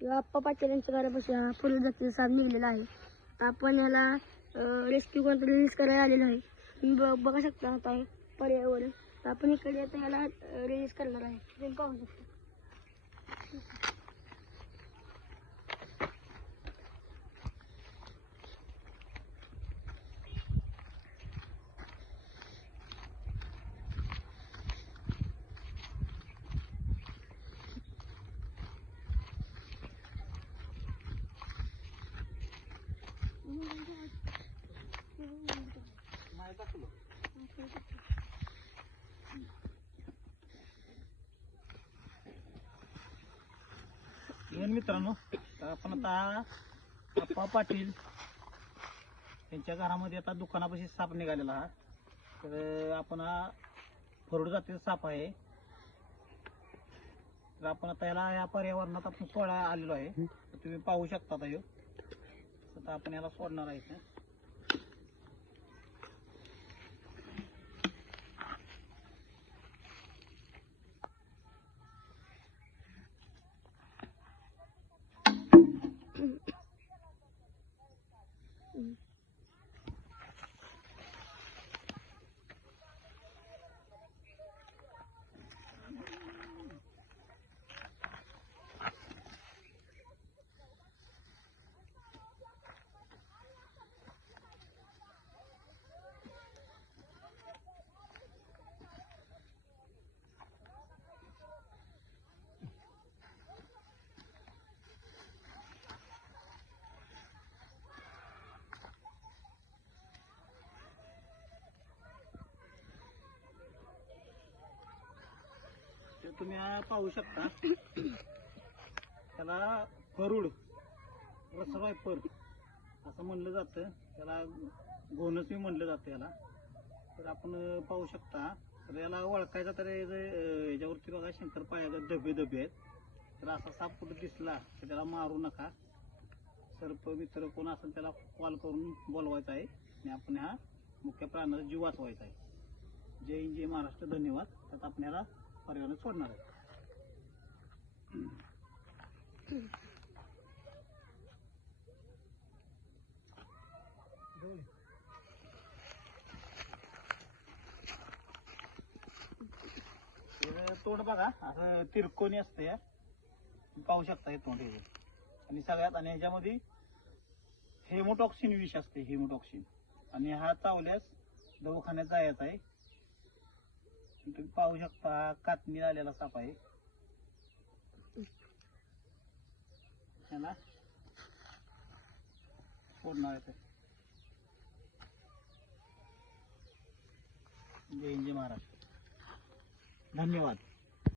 आप्पा पाटील यांच्या घरापाशी हा फुल जातीचा साप निघलेला आहे. आपण याला रेस्क्यू करून रिलीज करायला आलेलो आहे. तुम्ही बघा शकता आता पर्यावरण. आपण इकडे आता याला रिलीज करणार आहे. तुम्ही पाहू शकता. मित्रांनो, आपण आता आप्पा पाटील यांच्या घरामध्ये आता दुकानापाशी साप निघालेला हा. तर आपण हा फरुड जातीचा साप आहे. तर आपण आता याला या पर्यावरणात आपण सोडायला आलेलो आहे. तर तुम्ही पाहू शकता आता ह्यो. आता आपण याला सोडणार आहे. तुम्ही पाहू शकता त्याला फरुड रसवायपर असं म्हणलं जातं. त्याला घोणसही म्हणलं जातं याला. तर आपण पाहू शकता. तर याला ओळखायचा तर याच्यावरती बघा शंकर पायाचे धबे आहेत. तर असा साप कुठे दिसला तर त्याला मारू नका. सर्प मित्र कोण असेल त्याला कॉल करून बोलवायचा आहे आणि आपण हा मुख्य प्राण्याचा जीव वाचवायचा आहे. जय हिंद, जय महाराष्ट्र. धन्यवाद. त्यात आपण याला पर्यावरण सोडणार आहे. तोंड बघा असं तिरकोणी असतं. या पाहू शकता हे तोंड हे. आणि सगळ्यात आणि ह्याच्यामध्ये हेमोटॉक्सिन विष असते. हेमोटॉक्सिन आणि हा चावल्यास दवाखान्यात जायचं आहे. तुम्ही पाहू शकता कातणी आलेला साप आहे. याला सोडणार आहे. जय हिंद, जय महाराष्ट्र. धन्यवाद.